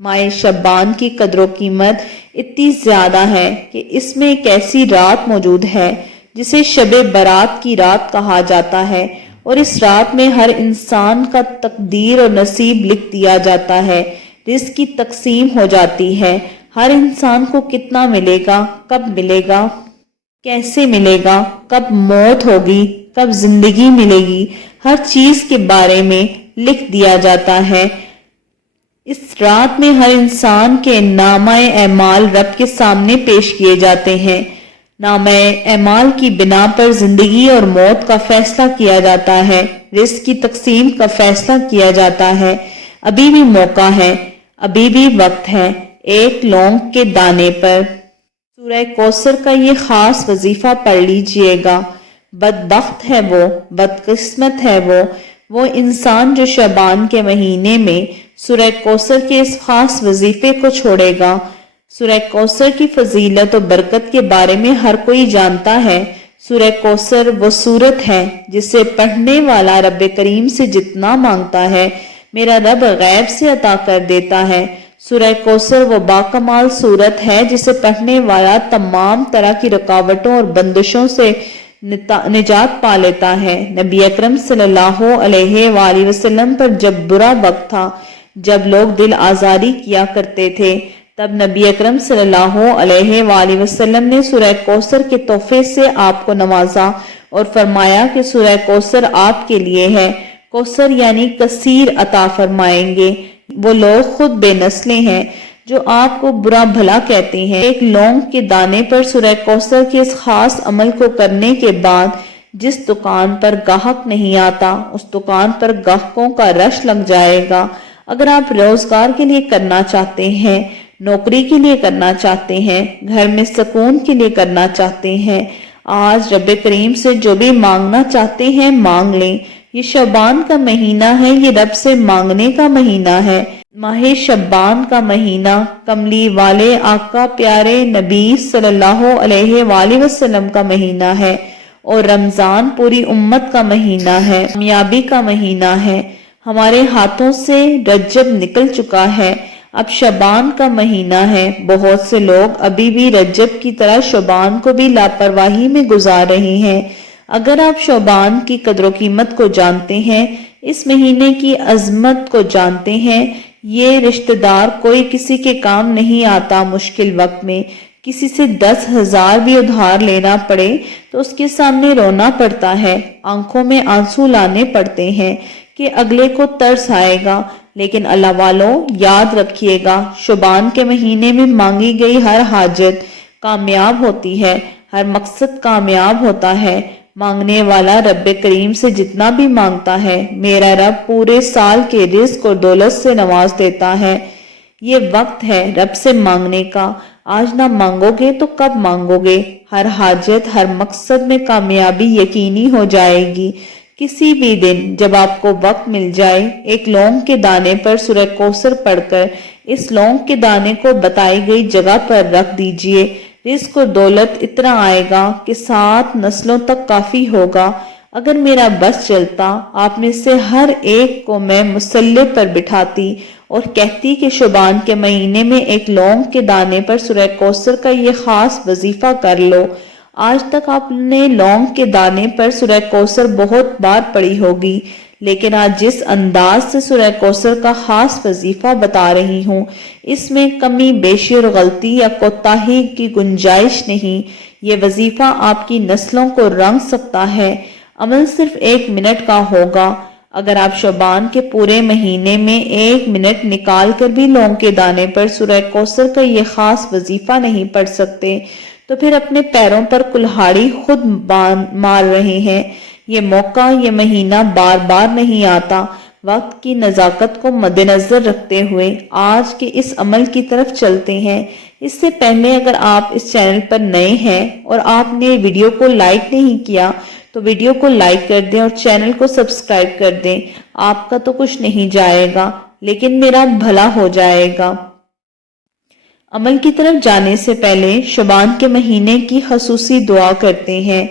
ماہ شعبان کی قدر و قیمت اتنی زیادہ ہے کہ اس میں ایک ایسی رات موجود ہے جسے شب برات کی رات کہا جاتا ہے، اور اس رات میں ہر انسان کا تقدیر اور نصیب لکھ دیا جاتا ہے، رزق کی تقسیم ہو جاتی ہے، ہر انسان کو کتنا ملے گا، کب ملے گا، کیسے ملے گا، کب موت ہوگی، کب زندگی ملے گی، ہر چیز کے بارے میں لکھ دیا جاتا ہے۔ اس رات میں ہر انسان کے نامہ اعمال رب کے سامنے پیش کیے جاتے ہیں۔ نامہ اعمال کی بنا پر زندگی اور موت کا فیصلہ کیا جاتا ہے، رزق کی تقسیم کا فیصلہ کیا جاتا ہے۔ ابھی بھی موقع ہے، ابھی بھی وقت ہے۔ ایک لونگ کے دانے پر سورہ کوثر کا یہ خاص وظیفہ پڑھ لیجئے گا۔ بدبخت ہے وہ، بدقسمت ہے وہ انسان جو شعبان کے مہینے میں سورہ کوثر کے اس خاص وظیفے کو چھوڑے گا۔ سورہ کوثر کی فضیلت و برکت کے بارے میں ہر کوئی جانتا ہے۔ سورہ کوثر وہ سورت ہے جسے پڑھنے والا رب کریم سے جتنا مانگتا ہے میرا رب غیب سے عطا کر دیتا ہے۔ سورہ کوثر وہ باکمال سورت ہے جسے پڑھنے والا تمام طرح کی رکاوٹوں اور بندشوں سے نجات پا لیتا ہے۔ نبی اکرم صلی اللہ علیہ وآلہ وسلم پر جب برا وقت تھا، جب لوگ دل آزاری کیا کرتے تھے، تب نبی اکرم صلی اللہ علیہ وآلہ وسلم نے سورہ کوثر کے تحفے سے آپ کو نوازا اور فرمایا کہ سورہ کوثر آپ کے لیے ہے۔ کوثر یعنی کثیر عطا فرمائیں گے۔ وہ لوگ خود بے نسلیں ہیں جو آپ کو برا بھلا کہتے ہیں۔ ایک لونگ کے دانے پر سورہ کوثر کے اس خاص عمل کو کرنے کے بعد جس دکان پر گاہک نہیں آتا اس دکان پر گاہکوں کا رش لگ جائے گا۔ اگر آپ روزگار کے لیے کرنا چاہتے ہیں، نوکری کے لیے کرنا چاہتے ہیں، گھر میں سکون کے لیے کرنا چاہتے ہیں، آج رب کریم سے جو بھی مانگنا چاہتے ہیں مانگ لیں۔ یہ شعبان کا مہینہ ہے، یہ رب سے مانگنے کا مہینہ ہے۔ ماہ شعبان کا مہینہ کملی والے آقا پیارے نبی صلی اللہ علیہ وآلہ وسلم کا مہینہ ہے، اور رمضان پوری امت کا مہینہ ہے، کامیابی کا مہینہ ہے۔ ہمارے ہاتھوں سے رجب نکل چکا ہے، اب شعبان کا مہینہ ہے۔ بہت سے لوگ ابھی بھی رجب کی طرح شعبان کو بھی لاپرواہی میں گزار رہے ہیں۔ اگر آپ شعبان کی قدر و قیمت کو جانتے ہیں، اس مہینے کی عظمت کو جانتے ہیں، یہ رشتہ دار کوئی کسی کے کام نہیں آتا۔ مشکل وقت میں کسی سے 10,000 بھی ادھار لینا پڑے تو اس کے سامنے رونا پڑتا ہے، آنکھوں میں آنسو لانے پڑتے ہیں کہ اگلے کو ترس آئے گا۔ لیکن اللہ والوں یاد رکھیے گا، شعبان کے مہینے میں مانگی گئی ہر حاجت کامیاب ہوتی ہے، ہر مقصد کامیاب ہوتا ہے۔ مانگنے والا رب کریم سے جتنا بھی مانگتا ہے میرا رب پورے سال کے رزق اور دولت سے نواز دیتا ہے۔ یہ وقت ہے رب سے مانگنے کا۔ آج نہ مانگو گے تو کب مانگو گے؟ ہر حاجت، ہر مقصد میں کامیابی یقینی ہو جائے گی۔ کسی بھی دن جب آپ کو وقت مل جائے، ایک لونگ کے دانے پر سورہ کوثر پڑھ کر اس لونگ کے دانے کو بتائی گئی جگہ پر رکھ دیجئے۔ رزق و دولت اتنا آئے گا کہ 7 نسلوں تک کافی ہوگا۔ اگر میرا بس چلتا، آپ میں سے ہر ایک کو میں مسلح پر بٹھاتی اور کہتی کہ شعبان کے مہینے میں ایک لونگ کے دانے پر سورہ کوثر کا یہ خاص وظیفہ کر لو۔ آج تک آپ نے لونگ کے دانے پر سورہ کوثر بہت بار پڑھی ہوگی، لیکن آج جس انداز سے سورہ کوثر کا خاص وظیفہ بتا رہی ہوں، اس میں کمی بیشی اور غلطی یا کوتاہی کی گنجائش نہیں۔ یہ وظیفہ آپ کی نسلوں کو رنگ سکتا ہے۔ عمل صرف 1 منٹ کا ہوگا۔ اگر آپ شعبان کے پورے مہینے میں 1 منٹ نکال کر بھی لونگ کے دانے پر سورہ کوثر کا یہ خاص وظیفہ نہیں پڑھ سکتے تو پھر اپنے پیروں پر کلہاڑی خود مار رہے ہیں۔ یہ موقع، یہ مہینہ بار بار نہیں آتا۔ وقت کی نزاکت کو مد نظر رکھتے ہوئے آج کے اس عمل کی طرف چلتے ہیں۔ اس سے پہلے اگر آپ اس چینل پر نئے ہیں اور آپ نے ویڈیو کو لائک نہیں کیا تو ویڈیو کو لائک کر دیں اور چینل کو سبسکرائب کر دیں۔ آپ کا تو کچھ نہیں جائے گا لیکن میرا بھلا ہو جائے گا۔ عمل کی طرف جانے سے پہلے شعبان کے مہینے کی خصوصی دعا کرتے ہیں۔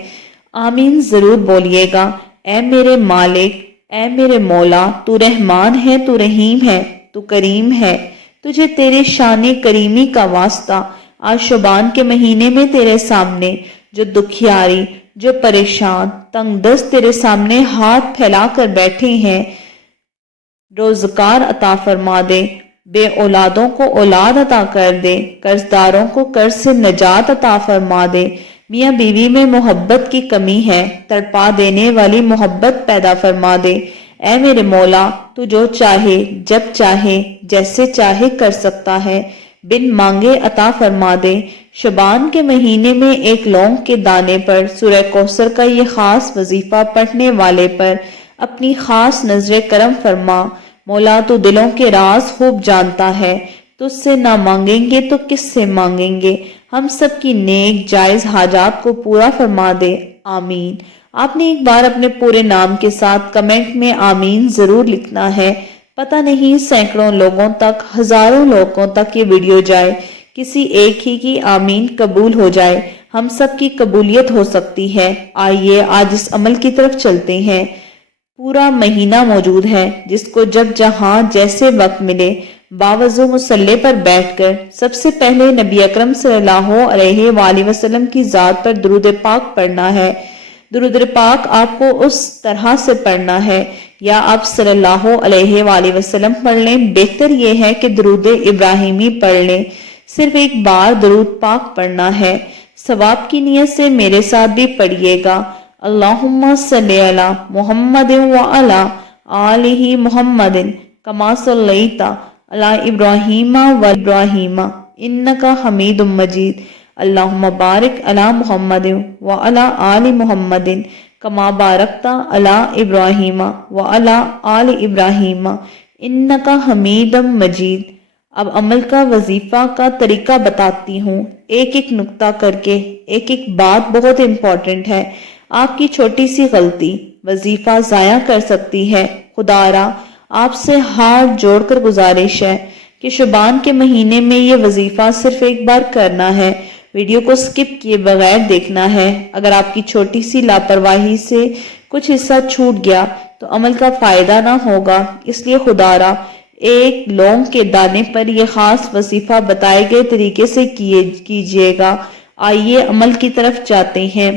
آمین ضرور بولیے گا۔ اے میرے مالک، اے میرے مولا، تو رحمان ہے، تو رحیم ہے، تو کریم ہے، تجھے تیرے شان کریمی کا واسطہ، آج شعبان کے مہینے میں تیرے سامنے جو دکھیاری، جو پریشان، تنگ دست تیرے سامنے ہاتھ پھیلا کر بیٹھے ہیں، روزگار عطا فرما دے، بے اولادوں کو اولاد عطا کر دے، قرض داروں کو قرض سے نجات عطا فرما دے، میاں بیوی میں محبت کی کمی ہے، تڑپا دینے والی محبت پیدا فرما دے۔ اے میرے مولا، تو جو چاہے، جب چاہے، جیسے چاہے کر سکتا ہے، بن مانگے عطا فرما دے۔ شعبان کے مہینے میں ایک لونگ کے دانے پر سورہ کوثر کا یہ خاص وظیفہ پڑھنے والے پر اپنی خاص نظر کرم فرما۔ مولا، تو دلوں کے راز خوب جانتا ہے، تجھ سے نہ مانگیں گے تو کس سے مانگیں گے؟ ہم سب کی نیک جائز حاجات کو پورا فرما دے، آمین۔ آپ نے ایک بار اپنے پورے نام کے ساتھ کمنٹ میں آمین ضرور لکھنا ہے۔ پتہ نہیں سینکڑوں لوگوں تک، ہزاروں لوگوں تک یہ ویڈیو جائے، کسی ایک ہی کی آمین قبول ہو جائے، ہم سب کی قبولیت ہو سکتی ہے۔ آئیے آج اس عمل کی طرف چلتے ہیں۔ پورا مہینہ موجود ہے، جس کو جب جہاں جیسے وقت ملے باوضو مصلی پر بیٹھ کر سب سے پہلے نبی اکرم صلی اللہ علیہ وآلہ وسلم کی ذات پر درود پاک پڑھنا ہے۔ درود پاک آپ کو اس طرح سے پڑھنا ہے، یا آپ صلی اللہ علیہ وآلہ وسلم پڑھ لیں، بہتر یہ ہے کہ درود ابراہیمی پڑھ لیں۔ صرف ایک بار درود پاک پڑھنا ہے۔ ثواب کی نیت سے میرے ساتھ بھی پڑھیے گا۔ اللہم صلی علی محمد وعلی آلہ محمد کما صلیت علی ابراہیم وابراہیم انکا حمید مجید۔ اللہم بارک علی محمد وعلی آل محمد کما بارکت علی ابراہیم وعلی آل ابراہیم انکا حمید مجید۔ اب عمل کا وظیفہ کا طریقہ بتاتی ہوں، ایک ایک نقطہ کر کے۔ ایک ایک بات بہت امپورٹنٹ ہے، آپ کی چھوٹی سی غلطی وظیفہ ضائع کر سکتی ہے۔ خدارا آپ سے ہاتھ جوڑ کر گزارش ہے کہ شعبان کے مہینے میں یہ وظیفہ صرف ایک بار کرنا ہے، ویڈیو کو سکپ کیے بغیر دیکھنا ہے۔ اگر آپ کی چھوٹی سی لاپرواہی سے کچھ حصہ چھوٹ گیا تو عمل کا فائدہ نہ ہوگا، اس لیے خدارا ایک لونگ کے دانے پر یہ خاص وظیفہ بتائے گئے طریقے سے کیجیے گا۔ آئیے عمل کی طرف جاتے ہیں۔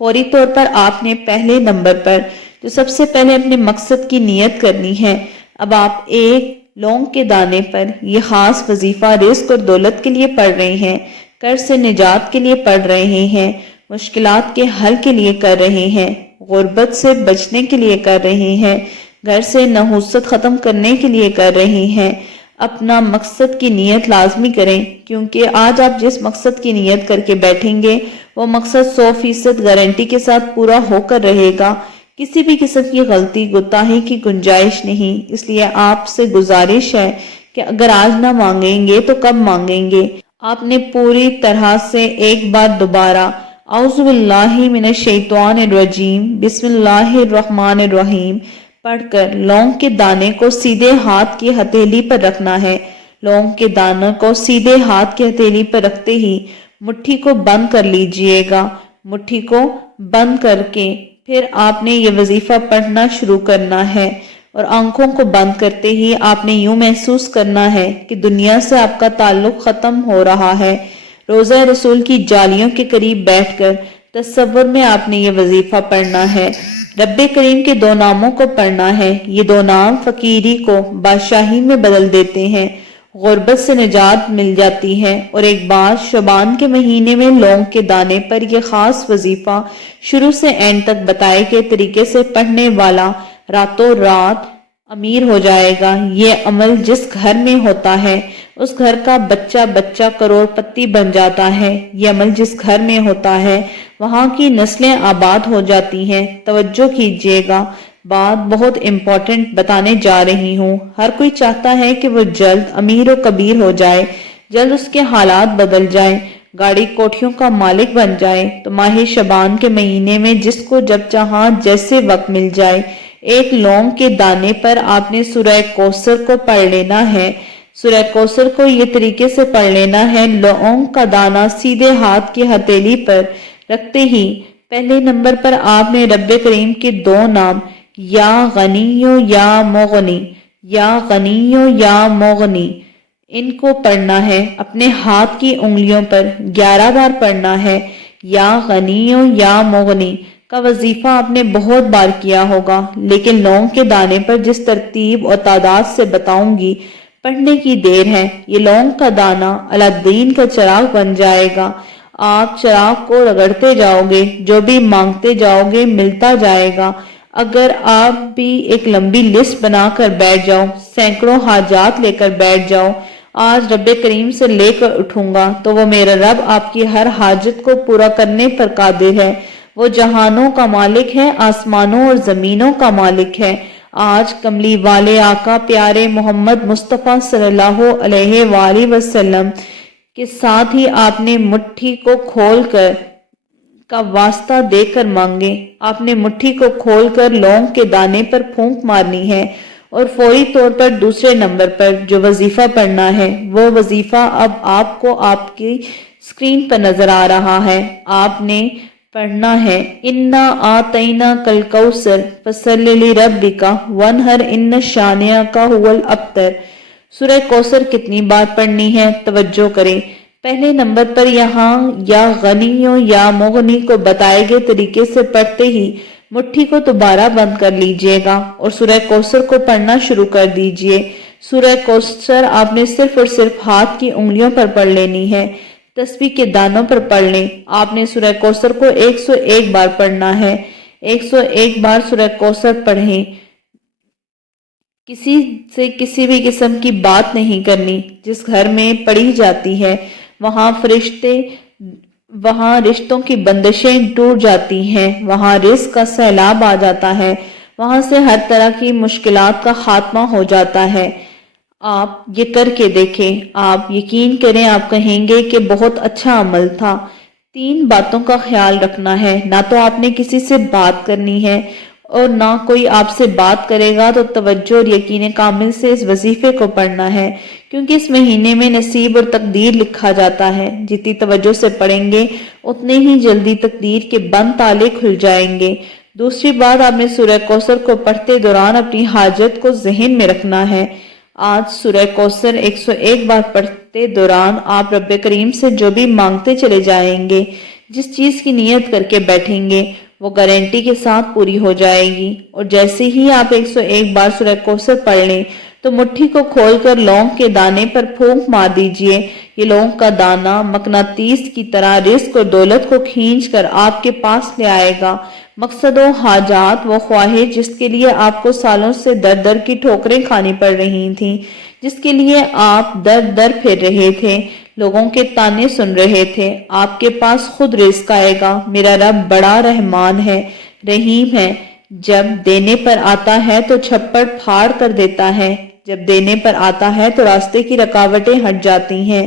فوری طور پر آپ نے پہلے نمبر پر جو سب سے پہلے اپنے مقصد کی نیت کرنی ہے۔ اب آپ ایک لونگ کے دانے پر یہ خاص وظیفہ رزق اور دولت کے لیے پڑھ رہے ہیں، قرض سے نجات کے لیے پڑھ رہے ہیں، مشکلات کے حل کے لیے کر رہے ہیں، غربت سے بچنے کے لیے کر رہے ہیں، گھر سے نحوست ختم کرنے کے لیے کر رہے ہیں۔ اپنا مقصد کی نیت لازمی کریں، کیونکہ آج آپ جس مقصد کی نیت کر کے بیٹھیں گے وہ مقصد 100% گارنٹی کے ساتھ پورا ہو کر رہے گا۔ کسی بھی قسم کی غلطی گتاہی کی گنجائش نہیں۔ اس لیے آپ سے گزارش ہے کہ اگر آج نہ مانگیں گے تو کب مانگیں گے؟ آپ نے پوری طرح سے ایک بار دوبارہ اعوذ باللہ من الشیطان الرجیم بسم اللہ الرحمن الرحیم پڑھ کر لونگ کے دانے کو سیدھے ہاتھ کی ہتھیلی پر رکھنا ہے۔ لونگ کے دانے کو سیدھے ہاتھ کی ہتھیلی پر رکھتے ہی مٹھی کو بند کر لیجئے گا۔ مٹھی کو بند کر کے پھر آپ نے یہ وظیفہ پڑھنا شروع کرنا ہے، اور آنکھوں کو بند کرتے ہی آپ نے یوں محسوس کرنا ہے کہ دنیا سے آپ کا تعلق ختم ہو رہا ہے۔ روضہ رسول کی جالیوں کے قریب بیٹھ کر تصور میں آپ نے یہ وظیفہ پڑھنا ہے۔ رب کریم کے 2 ناموں کو پڑھنا ہے۔ یہ 2 نام فقیری کو بادشاہی میں بدل دیتے ہیں، غربت سے نجات مل جاتی ہے۔ اور ایک بات، شعبان کے مہینے میں لونگ کے دانے پر یہ خاص وظیفہ شروع سے اینڈ تک بتائے گئے طریقے سے پڑھنے والا راتوں رات امیر ہو جائے گا۔ یہ عمل جس گھر میں ہوتا ہے اس گھر کا بچہ بچہ کروڑ پتی بن جاتا ہے۔ یہ عمل جس گھر میں ہوتا ہے وہاں کی نسلیں آباد ہو جاتی ہیں۔ توجہ کیجیے گا، بات بہت امپورٹنٹ بتانے جا رہی ہوں۔ ہر کوئی چاہتا ہے کہ وہ جلد امیر و کبیر ہو جائے، جلد اس کے حالات بدل جائیں، گاڑی کوٹھیوں کا مالک بن جائے۔ تو ماہ شعبان کے مہینے میں جس کو جب چاہاں جیسے وقت مل جائے، ایک لونگ کے دانے پر آپ نے سورہ کوثر کو پڑھ لینا ہے۔ سورہ کوثر کو یہ طریقے سے پڑھ لینا ہے، لونگ کا دانہ سیدھے ہاتھ کی ہتھیلی پر رکھتے ہی پہلے نمبر پر آپ نے رب کریم کے 2 نام یا غنی یا مغنی یا غنیو یا مغنی، ان کو پڑھنا ہے اپنے ہاتھ کی انگلیوں پر 11 بار پڑھنا ہے۔ یا غنیو یا مغنی کا وظیفہ آپ نے بہت بار کیا ہوگا، لیکن لونگ کے دانے پر جس ترتیب اور تعداد سے بتاؤں گی پڑھنے کی دیر ہے۔ یہ لونگ کا دانہ الدین کا چراغ بن جائے گا۔ آپ چراغ کو رگڑتے جاؤ گے، جو بھی مانگتے جاؤ گے ملتا جائے گا۔ اگر آپ بھی ایک لمبی لسٹ بنا کر بیٹھ جاؤ، سینکڑوں حاجات لے کر بیٹھ جاؤ، آج رب کریم سے لے کر اٹھوں گا تو وہ میرا رب آپ کی ہر حاجت کو پورا کرنے پر قادر ہے۔ وہ جہانوں کا مالک ہے، آسمانوں اور زمینوں کا مالک ہے۔ آج کملی والے آقا پیارے محمد مصطفیٰ صلی اللہ علیہ وآلہ وسلم کے ساتھ ہی آپ نے مٹھی کو کھول کر کا واسطہ دے کر مانگے۔ آپ نے مٹھی کو کھول کر لونگ کے دانے پر پھونک مارنی ہے اور فوری طور پر دوسرے نمبر پر جو وظیفہ پڑھنا ہے وہ وظیفہ اب آپ کو آپ کی اسکرین پر نظر آ رہا ہے۔ آپ نے پڑھنا ہے اِنَّا آتَيْنَاكَ الْكَوْثَرَ فَصَلِّ لِرَبِّكَ وَانْحَرْ إِنَّ شَانِئَكَ هُوَ الْأَبْتَرُ۔ سورہ کوثر کتنی بار پڑھنی ہے؟ توجہ کریں۔ پہلے نمبر پر یہاں یا غنیوں یا مغنی کو بتائے گئے طریقے سے پڑھتے ہی مٹھی کو دوبارہ بند کر لیجئے گا اور سورہ کوثر کو پڑھنا شروع کر دیجئے۔ سورہ کوثر آپ نے صرف اور صرف ہاتھ کی انگلیوں پر پڑھ لینی ہے، تسبیح کے دانوں پر پڑھ لیں۔ آپ نے سورہ کوثر کو 101 بار پڑھنا ہے۔ 101 بار سورہ کوثر پڑھیں۔ کسی سے کسی بھی قسم کی بات نہیں کرنی۔ جس گھر میں پڑھی جاتی ہے وہاں رشتوں کی بندشیں ٹوٹ جاتی ہیں، وہاں رزق کا سیلاب آ جاتا ہے، وہاں سے ہر طرح کی مشکلات کا خاتمہ ہو جاتا ہے۔ آپ یہ کر کے دیکھیں، آپ یقین کریں آپ کہیں گے کہ بہت اچھا عمل تھا۔ 3 باتوں کا خیال رکھنا ہے، نہ تو آپ نے کسی سے بات کرنی ہے اور نہ کوئی آپ سے بات کرے گا، تو توجہ اور یقین کامل سے اس وظیفے کو پڑھنا ہے، کیونکہ اس مہینے میں نصیب اور تقدیر لکھا جاتا ہے۔ جتنی توجہ سے پڑھیں گے اتنے ہی جلدی تقدیر کے بند تالے کھل جائیں گے۔ دوسری بات، آپ نے سورہ کوثر کو پڑھتے دوران اپنی حاجت کو ذہن میں رکھنا ہے۔ آج سورہ کوثر 101 بار پڑھتے دوران آپ رب کریم سے جو بھی مانگتے چلے جائیں گے، جس چیز کی نیت کر کے بیٹھیں گے وہ گارنٹی کے ساتھ پوری ہو جائے گی۔ اور جیسے ہی آپ 101 بار سورہ کوثر پڑھ لیں تو مٹھی کو کھول کر لونگ کے دانے پر پھونک مار دیجئے۔ یہ لونگ کا دانہ مقناطیس کی طرح رزق اور دولت کو کھینچ کر آپ کے پاس لے آئے گا۔ مقصد و حاجات وہ خواہش جس کے لیے آپ کو سالوں سے در در کی ٹھوکریں کھانی پڑ رہی تھیں، جس کے لیے آپ در در پھر رہے تھے، لوگوں کے تانے سن رہے تھے، آپ کے پاس خود رزق آئے گا۔ میرا رب بڑا رحمان ہے، رحیم ہے۔ جب دینے پر آتا ہے تو چھپڑ پھاڑ کر دیتا ہے، جب دینے پر آتا ہے تو راستے کی رکاوٹیں ہٹ جاتی ہیں،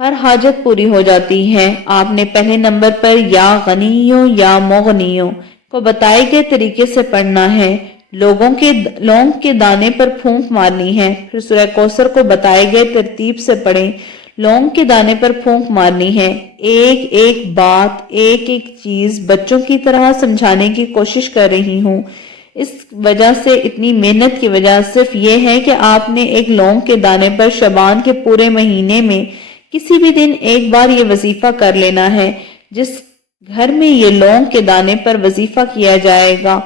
ہر حاجت پوری ہو جاتی ہے۔ آپ نے پہلے نمبر پر یا غنیوں یا مغنیوں کو بتائے گئے طریقے سے پڑھنا ہے، لونگ کے دانے پر پھونک مارنی ہے۔ پھر سورہ کوثر کو بتائے گئے ترتیب سے پڑھیں، لونگ کے دانے پر پھونک مارنی ہے۔ ایک ایک بات، ایک ایک چیز بچوں کی طرح سمجھانے کی کوشش کر رہی ہوں۔ اس وجہ سے اتنی محنت کی وجہ صرف یہ ہے کہ آپ نے ایک لونگ کے دانے پر شعبان کے پورے مہینے میں کسی بھی دن ایک بار یہ وظیفہ کر لینا ہے۔ جس گھر میں یہ لونگ کے دانے پر وظیفہ کیا جائے گا،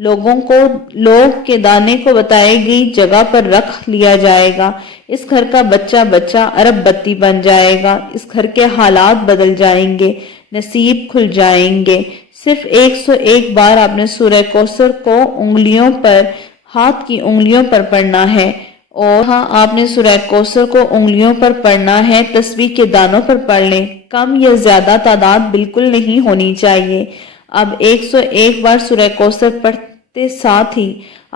لونگ کے دانے کو بتائی گئی جگہ پر رکھ لیا جائے گا، اس گھر کا بچہ ارب پتی بن جائے گا، اس گھر کے حالات بدل جائیں گے، نصیب کھل جائیں گے۔ صرف 101 بار آپ نے سورہ کوثر کو ہاتھ کی انگلیوں پر پڑھنا ہے، اور ہاں آپ نے سورہ کوثر کو انگلیوں پر پڑھنا ہے، تسبیح کے دانوں پر پڑھ لیں۔ کم یا زیادہ تعداد بالکل نہیں ہونی چاہیے۔ اب 101 بار سورہ کوثر پڑھتے ساتھ ہی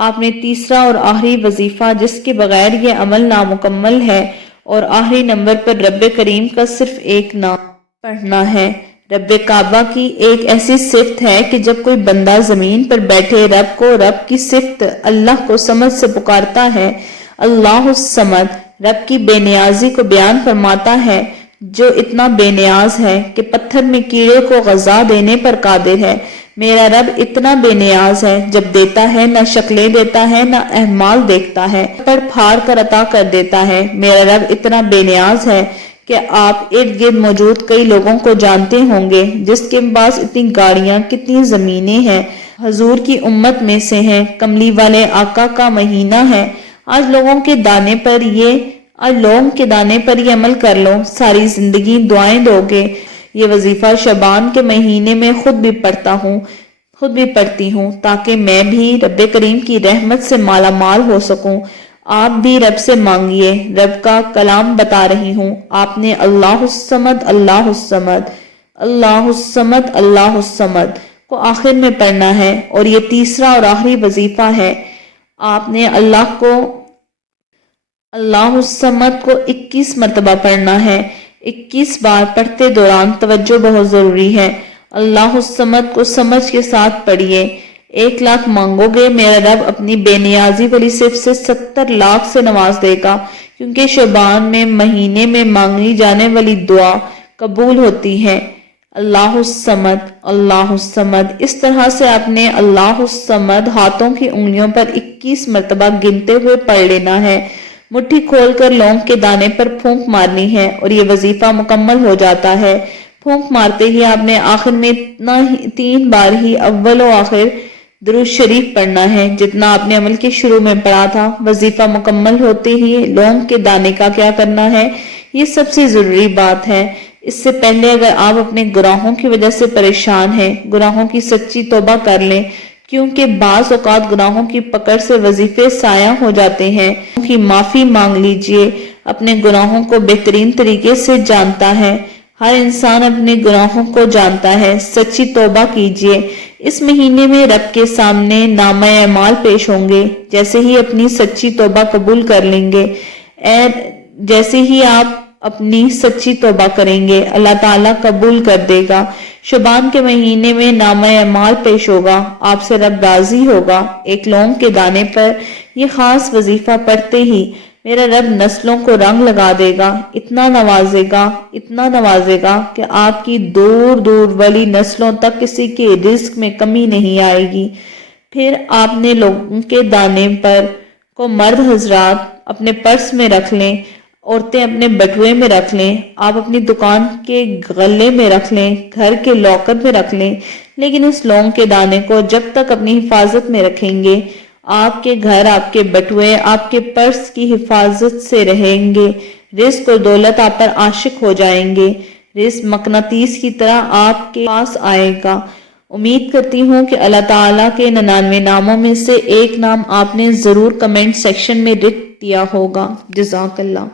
آپ نے تیسرا اور آخری وظیفہ جس کے بغیر یہ عمل نامکمل ہے اور آخری نمبر پر رب کریم کا صرف ایک نام پڑھنا ہے۔ رب کعبہ کی ایک ایسی صفت ہے کہ جب کوئی بندہ زمین پر بیٹھے رب کی صفت اللہ کو سمجھ سے پکارتا ہے، اللہ الصمد، رب کی بے نیازی کو بیان فرماتا ہے، جو اتنا بے نیاز ہے کہ پتھر میں کیڑے کو غذا دینے پر قادر ہے، میرا رب اتنا بے نیاز ہے، جب دیتا ہے نہ شکلیں دیتا ہے نہ احمال دیکھتا ہے، پر پھاڑ کر عطا کر دیتا ہے۔ میرا رب اتنا بے نیاز ہے کہ آپ ارد گرد موجود کئی لوگوں کو جانتے ہوں گے جس کے پاس اتنی گاڑیاں، کتنی زمینیں ہیں، حضور کی امت میں سے ہیں، کملی والے آقا کا مہینہ ہے۔ آج لوگوں کے دانے پر یہ عمل کر لو، ساری زندگی دعائیں دو گے۔ یہ وظیفہ شعبان کے مہینے میں خود بھی پڑھتی ہوں تاکہ میں بھی رب کریم کی رحمت سے مالا مال ہو سکوں۔ آپ بھی رب سے مانگیے، رب کا کلام بتا رہی ہوں۔ آپ نے اللہ الصمد اللہ الصمد اللہ الصمد اللہ الصمد کو آخر میں پڑھنا ہے، اور یہ تیسرا اور آخری وظیفہ ہے۔ آپ نے اللہ الصمد کو 21 مرتبہ پڑھنا ہے۔ 21 بار پڑھتے دوران توجہ بہت ضروری ہے۔ اللہ الصمد کو سمجھ کے ساتھ پڑھیے۔ 1 لاکھ مانگو گے، میرا رب اپنی بے نیازی والی صرف سے 70 لاکھ سے نواز دے گا، کیونکہ شعبان میں مہینے میں مانگی جانے والی دعا قبول ہوتی ہے۔ اللہ الصمد اللہ الصمد، اس طرح سے آپ نے اللہ الصمد ہاتھوں کی انگلیوں پر 21 مرتبہ گنتے ہوئے پڑھ لینا ہے۔ مٹھی کھول کر لونگ کے دانے پر پھونک مارنی ہے اور یہ وظیفہ مکمل ہو جاتا ہے۔ پھونک مارتے ہی آپ نے آخر میں 3 بار ہی اول و آخر درود شریف پڑھنا ہے، جتنا آپ نے عمل کے شروع میں پڑھا تھا۔ وظیفہ مکمل ہوتے ہی لونگ کے دانے کا کیا کرنا ہے، یہ سب سے ضروری بات ہے۔ اس سے پہلے اگر آپ اپنے گناہوں کی وجہ سے پریشان ہیں، گناہوں کی سچی توبہ کر لیں، کیونکہ بعض اوقات گناہوں کی پکڑ سے وظیفے سایہ ہو جاتے ہیں۔ کی معافی مانگ لیجئے، اپنے گناہوں کو بہترین طریقے سے جانتا ہے۔ ہر انسان اپنے گناہوں کو جانتا ہے۔ سچی توبہ کیجئے۔ اس مہینے میں رب کے سامنے نامہ اعمال پیش ہوں گے۔ جیسے ہی اپنی سچی توبہ قبول کر لیں گے، جیسے ہی آپ اپنی سچی توبہ کریں گے، اللہ تعالیٰ قبول کر دے گا۔ شعبان کے مہینے میں نامہ اعمال پیش ہوگا، آپ سے رب راضی ہوگا۔ 1 لونگ کے دانے پر یہ خاص وظیفہ پڑھتے ہی میرا رب نسلوں کو رنگ لگا دے گا، اتنا نوازے گا کہ آپ کی دور دور والی نسلوں تک کسی کے رزق میں کمی نہیں آئے گی۔ پھر آپ نے لوگوں کے دانے کو مرد حضرات اپنے پرس میں رکھ لیں، عورتیں اپنے بٹوے میں رکھ لیں، آپ اپنی دکان کے غلے میں رکھ لیں، گھر کے لاکر میں رکھ لیں، لیکن اس لونگ کے دانے کو جب تک اپنی حفاظت میں رکھیں گے، آپ کے گھر، آپ کے بٹوے، آپ کے پرس کی حفاظت سے رہیں گے، رزق اور دولت آپ پر عاشق ہو جائیں گے، رزق مقناطیس کی طرح آپ کے پاس آئے گا۔ امید کرتی ہوں کہ اللہ تعالیٰ کے 99 ناموں میں سے ایک نام آپ نے ضرور کمنٹ سیکشن میں لکھ دیا ہوگا۔ جزاک اللہ۔